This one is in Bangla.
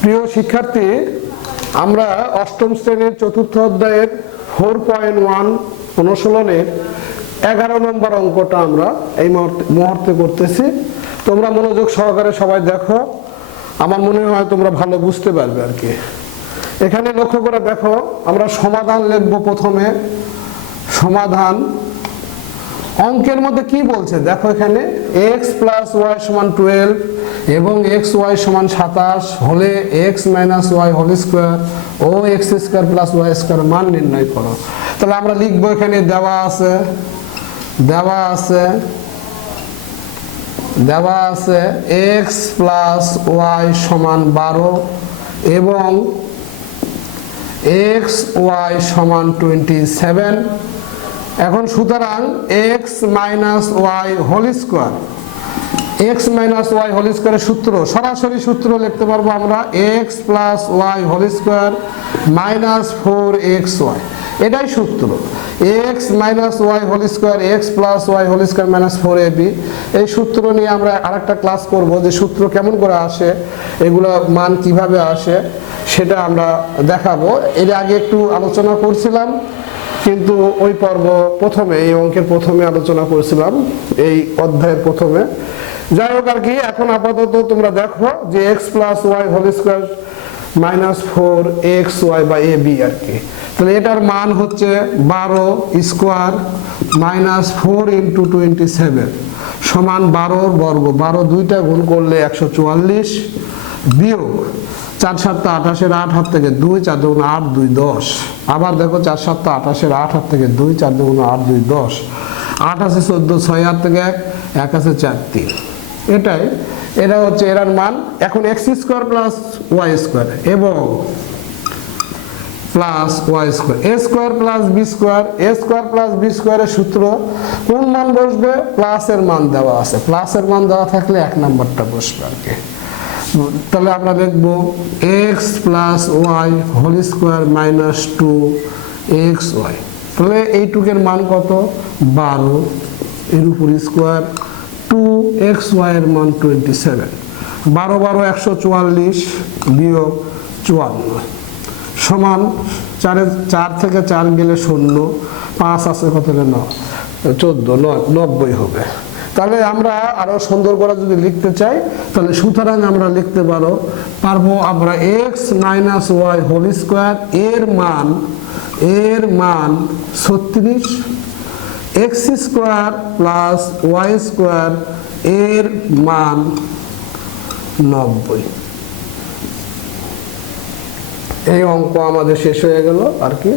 প্রিয় শিক্ষার্থী, আমরা অষ্টম শ্রেণীর চতুর্থ অধ্যায়ের 4.1 অনুশীলনের 11 নম্বর অঙ্কটা আমরা এই মুহূর্তে করতেছি। তোমরা মনোযোগ সহকারে সবাই দেখো, আমার মনে হয় তোমরা ভালো বুঝতে পারবে আর কি। এখানে লক্ষ্য করে দেখো, আমরা সমাধান লিখব। প্রথমে সমাধান অঙ্কের মধ্যে কি বলছে দেখো, এখানে x + y = 12 এবং xy = 27 হলে x - y হোল স্কয়ার ও x² + y² মান নির্ণয় করো। তাহলে আমরা লিখব, এখানে দেওয়া আছে x + y = 12 এবং xy = 27। এখন সুতরাং x - y whole square, x - y whole স্কয়ারের সূত্র, সরাসরি সূত্র লিখতে পারবো আমরা x + y whole square - 4xy, এটাই সূত্র। x - y whole square, x + y whole square - 4ab। এই সূত্র নিয়ে আমরা আরেকটা ক্লাস করব, যে সূত্র কেমন করে আসে, এগুলো মান কিভাবে আসে সেটা আমরা দেখাবো। এর আগে একটু আলোচনা করছিলাম, কিন্তু ওই পর্ব প্রথমে, এই অঙ্কের প্রথমে আলোচনা করেছিলাম, এই অধ্যায়ের প্রথমে। যাই হোক আর কি, এখন আপাতত তোমরা দেখো যে x + y whole square - 4xy বা ab আর কি। তাহলে এটার মান হচ্ছে 12 স্কয়ার - 4 × 27 সমান 12 বর্গ। 12 দুইটা গুণ করলে 144 বিয়োগ 4 × 7 = 28, 8 হাত থেকে 2, 4 × 8 = 2, 10। আবার দেখো 4 × 7 = 28, 8 হাত থেকে 2, 4 × 8 = 2, 10। 8 আছে 14, 6 হাত থেকে 1, 1 আছে 4, 3। এটা হচ্ছে এর মান। এখন x² + y² এবং প্লাস y², a² + b² এর সূত্র কোন মান বসবে? প্লাসের মান দেওয়া আছে, প্লাসের মান দেওয়া থাকলে 1 নম্বরটা বসবে আর কি। তাহলে আমরা লিখব x + y whole square - 2xy। তাহলে এইটুকের মান কত? 12, এর উপর স্কয়ার, 2xy এর মান 27। 12 × 12 = 144 বিয়োগ 54 সমান 4 থেকে 4 গেলে 0, 5 আছে কত হলে 9, 14, 90 হবে। তাহলে আমরা আরো সুন্দর করে যদি লিখতে চাই, তাহলে সুতরাং আমরা লিখতে পারবো আমরা x - y হোল স্কয়ার এর মান 36, x² + y² এর মান 90। এই অঙ্ক আমাদের শেষ হয়ে গেল আর কি।